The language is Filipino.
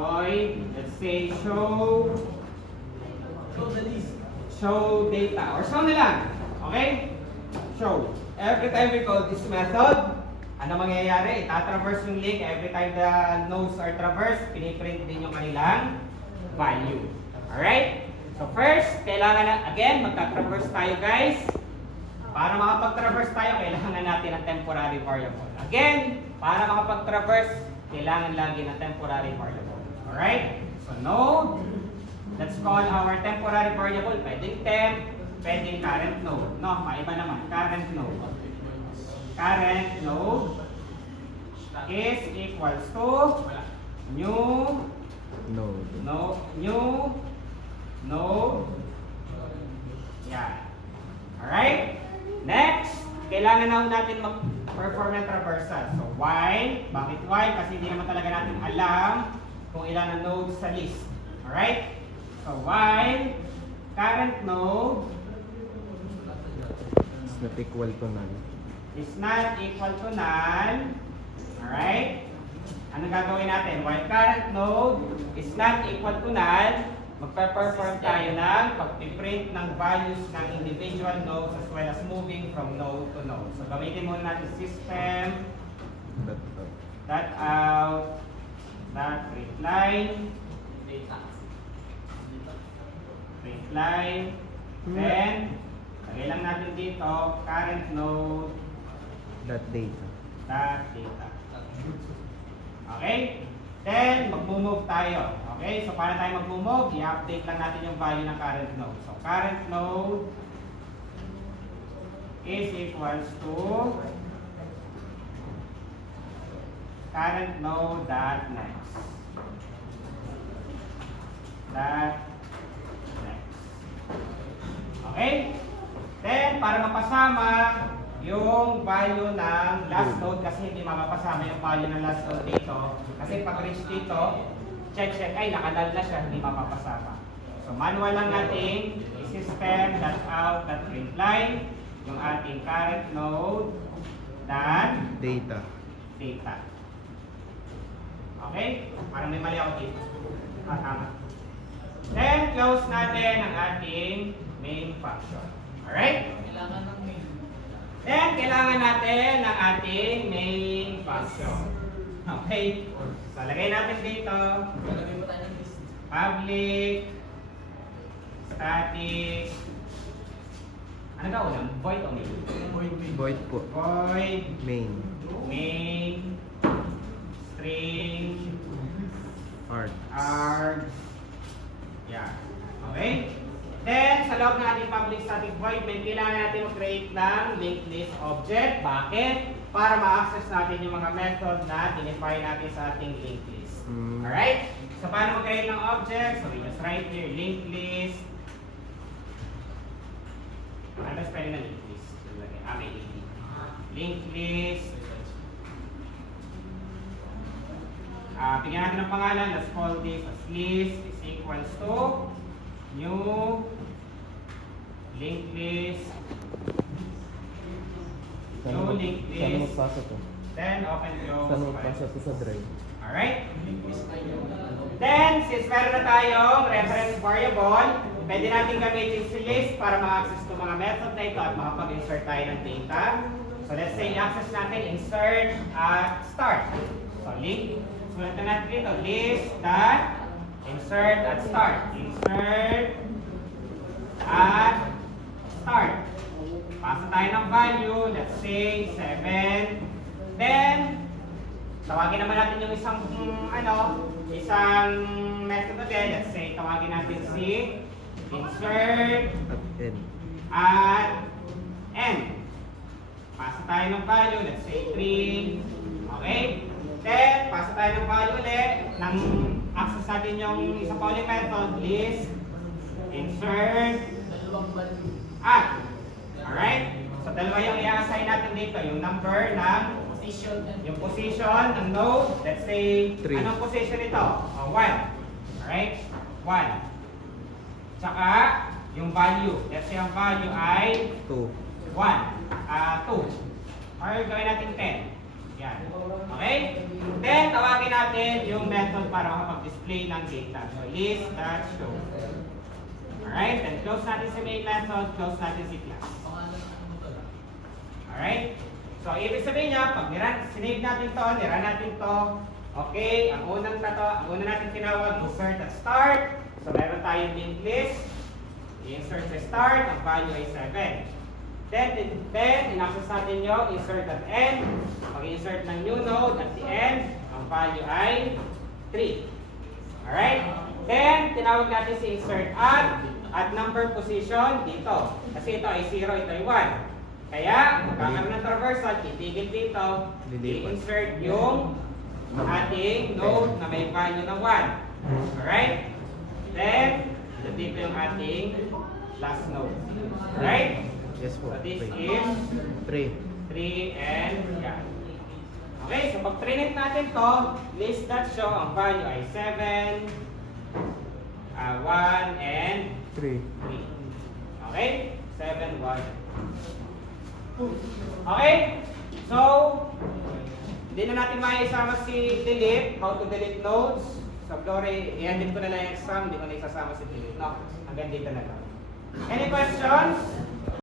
void, let's say show data, or show na lang. Okay? Show. Every time we call this method, ano mangyayari? Itatraverse yung link. Every time the nodes are traversed, piniprint din yung kanilang value. Alright? So first, kailangan na, again, magta-traverse tayo guys. Para makapag-traverse tayo, kailangan natin ng temporary variable. Again, para makapag-traverse, kailangan lagi ng temporary variable. Alright? So node, let's call our temporary variable. Pwedeng temp, pwedeng current node. No, maiba naman. Current node. Current node is equals to new node. Yan. Alright? Next, kailangan na natin mag-perform ng traversal. So, while. Bakit while? Kasi hindi naman talaga natin alam kung ilan ang nodes sa list. Alright? So, while current node is not equal to null. is not equal to null. Alright? Ano gagawin natin? While current node is not equal to null, magpe-perform tayo ng pag-print ng values ng individual nodes as well as moving from node to node. So, gamitin muna natin system .out print line. Then, lagay lang natin dito current node data. Okay? Then, mag-move tayo. Okay? So, para tayo mag-move, i-update lang natin yung value ng current node. So, current node is equals to current node dot next. Okay? Then, para mapasama yung value ng last node, kasi hindi mapapasama yung value ng last node dito. Kasi pag reach dito, check, ay nakadal na siya, hindi mapapasama. So, manual lang natin, system.out.println yung ating current node Data. Okay? Parang may mali ako dito. Tama. Then, close natin ang ating main function. Alright? Then, kailangan natin ng ating main function. Okay? So, lagay natin dito. Public, static, ano ka ulang? Void o main? Void po. Void, Main. string, Arg. yeah. Okay? Then, sa loob ng ating public static void, may kailangan natin mag-create ng linked list object. Bakit? Para ma-access natin yung mga method na dinefine natin sa ating linked list. Alright? So, paano mag-create ng object? So, we just write here, linked list. Ano ba spelling ng linked list? May linked list. Bigyan natin ng pangalan. Let's call this as list is equals to new linked list. New linked Saan list. magpasa to? Then open close. Saan magpasa to sa drive? Alright? Then, since meron na tayong reference variable, pwede natin gamitin si list para ma-access itong mga method na ito at makapag-insert tayo ng data. So, let's say, access natin, insert at start. So, link. Sulat na natin dito, list dot insert at start. Insert at start. Pasa tayo ng value, let's say, 7. Then, tawagin naman natin yung isang method again. Let's say, tawagin natin si insert At N. at n. Pasa tayo ng value, let's say 3. Okay? Then, pasa tayo ng value ulit. Nang access natin yung isa pa ulit method, list, insert, at. Alright? So, dalawa yung i-assign natin dito. Yung number ng yung position ng node. Let's say, 3. anong position ito? 1. Alright? 1. Tsaka, yung value. Let's say, ang value ay 2. 1. 2. Or gawin natin 10. Yan. Okay? Then, tawagin natin yung method para makapag-display ng data. So, list.show. Alright? Then, close natin si main method, close natin si class. Alright? So, ibig sabihin niya, pag sinave natin to, nira natin to, okay, ang una natin tinawag, insert at start. So, meron tayong linked list. I-insert sa start, ang value ay 7. Then, in-access natin yung insert at end. Pag-insert ng new node at the end, ang value ay 3. Alright? Then, tinawag natin si insert at number position dito. Kasi ito ay 0, ito ay 1. Kaya, magkakaroon ng traversal, titigil dito, i-insert yung ating node na may value ng 1. Alright? Then, dito yung ating last node. Alright? Yes po. So, this 3. is 3. 3 and yan. Okay, so pag print natin to, list.show, ang value ay 7, 1, and 3. 3. Okay? 7, 1. Okay? So, hindi na natin maisama si delete, how to delete nodes. Sa Glory, i-edit ko na lang yung exam, hindi ko na isasama si delete. No, hanggang dito na lang. Any questions?